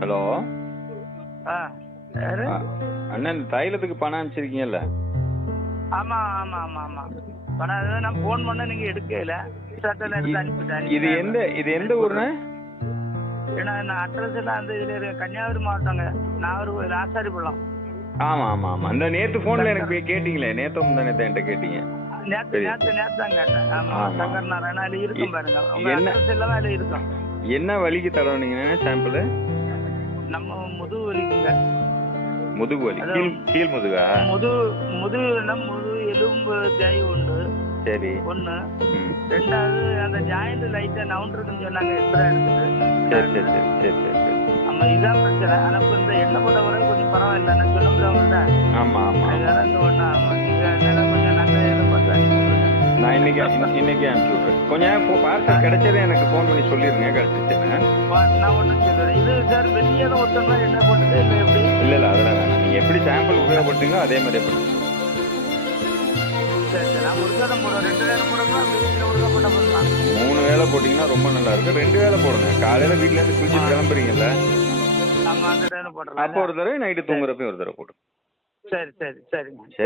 Hello யாரு? அண்ணன் தைலத்துக்கு பணம் அனுப்பிச்சிருக்கீங்கல்ல? ஆமா ஆமா ஆமா ஆமா பணம் அதான் நான் ஃபோன் பண்ண நீங்க எடுக்கல. சட்டல எடுத்து அனுப்பிட்டேன். இது எந்த ஊர்ண்ணே? ஏன்னா நான் அட்ரஸ் எல்லாம் அந்த இதுல இருக்கு. கன்னியாகுமரி மாவட்டங்க. நாகர்கோவில் ஆசாரிபள்ளம். ஆமா ஆமா ஆமா இந்த நேத்து போன்ல எனக்கு கேட்டீங்களே, நேத்து முந்தானே என்கிட்ட கேட்டீங்க. நேத்து தான் கேட்டேன். ஆமா சங்கர் நாராயணா அதுல இருக்கும் பாருங்க. உங்க என்ன அட்ரஸ் எல்லாம் அதுல இருக்கும். என்ன வலிக்கு தரவீங்கண்ணே சாம்பிள்? நம்ம முதுகு வலிக்குங்க. முதுகு வலி, கீழ் முதுகா? முதுகு எலும்பு தேய் உண்டு. சரி ஒண்ணு. ரெண்டாவது அந்த ஜாயிண்ட் லைட்டா நவுண்ட் இருக்குன்னு சொன்னாங்க. எக்ஸ்ட்ரா எடுத்துட்டு. சரி சரி சரி சரி சரி சரி நம்ம இதான் பிரச்சனை. ஆனா இப்ப இந்த எண்ணெய் போட்ட வரை கொஞ்சம் பரவாயில்ல. நான் சொல்ல முடியாமல்ல. ஆமா ஆமா அதனால இந்த ஒண்ணு ஆமா நீங்க அதனால கொஞ்சம் நல்ல இதை பார்த்து அனுப்பி விடுங்க. நான் இன்னைக்கு அனுப்பி விட்றேன். கொஞ்சம் பார்சல் கிடைச்சதே எனக்கு ஃபோன் பண்ணி சொல்லிருங்க. கிடைச்சிச்சுன்னு நான் ஒன்றும் சொல்லுறேன். இது சார் வெளியெல்லாம் ஒருத்தர்லாம் என்ன போட்டுது இல்லை எப்படி? இல்லை அதெல்லாம் வேணாம். நீங்கள் எப்படி சாம்பிள் உபயோகப்படுத்தீங்களோ அதே மாதிரியே பண்ணுங்க. சரி சரி நான் ஒரு நேரம் போடுறேன். 2 நேரம் போடணும். வீட்டில் ஒழுங்காக போட்டால் பண்ணலாம். 3 வேளை போட்டிங்கன்னா ரொம்ப நல்லா இருக்கும். 2 வேளை போடுங்க. காலையில் வீட்டிலேருந்து குளிச்சுட்டு கிளம்புறீங்கல்ல? ஆமாம் அந்த டைம் போடுறேன். அப்போ ஒரு தடவை நைட்டு தூங்குறப்ப ஒரு தடவை போடுங்க. சரி சரி சரிங்க சரி.